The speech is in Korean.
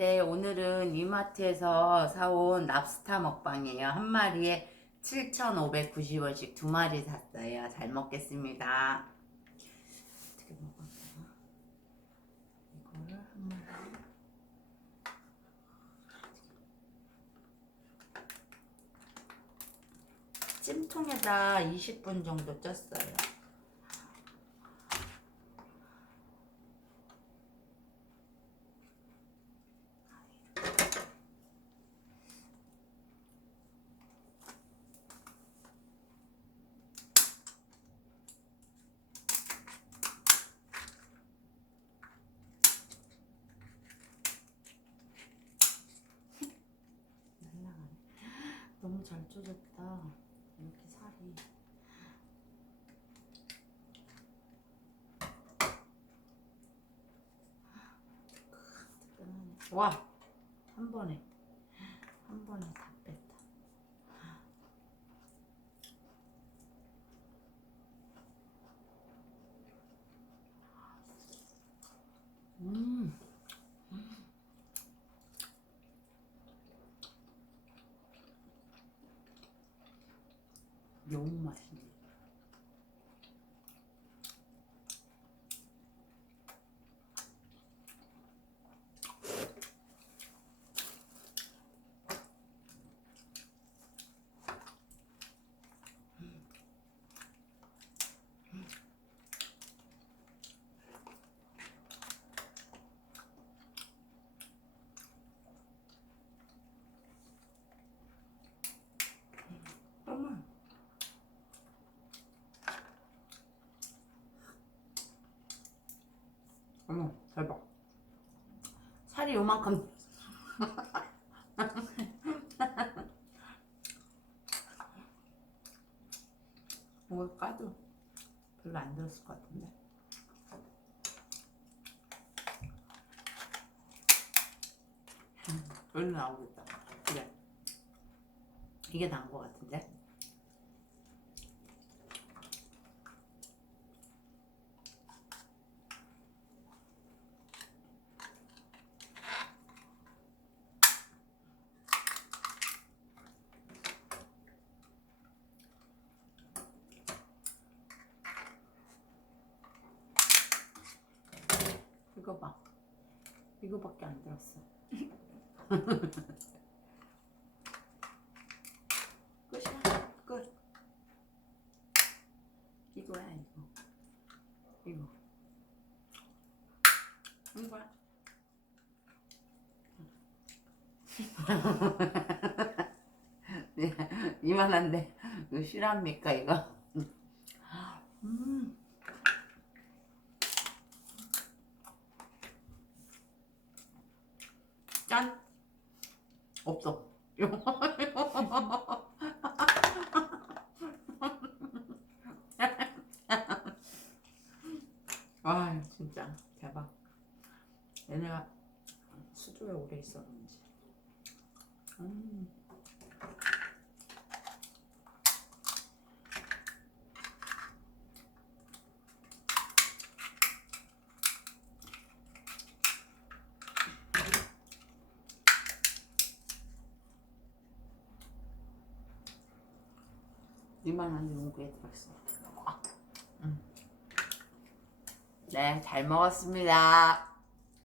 네, 오늘은 이마트에서 사온 랍스타 먹방이에요. 한 마리에 7,590원씩 두 마리 샀어요. 잘 먹겠습니다. 어떻게 먹을까요? 이거를 한 마리. 찜통에다 20분 정도 쪘어요. 너무 잘 쪼졌다. 이렇게 살이. 와! 한 번에 다 뺐다. 음. 너무 맛있네. 어머. 어머, 대박. 살이 요만큼. 이걸 까도 별로 안 들었을 것 같은데. 별로 나오겠다. 그래. 이게 나은 것 같은데. 이거 봐. 이거밖에 안 들었어. 끝이야. 끝. 이거야 이거. 이거. 이거야. 이만한데 이거 실합니까 이거? 음. 짠. 없어. 아 진짜 대박. 얘네가 수조에 오래 있었는지. 음. 이만한 용구에 들었어. 네, 잘 먹었습니다.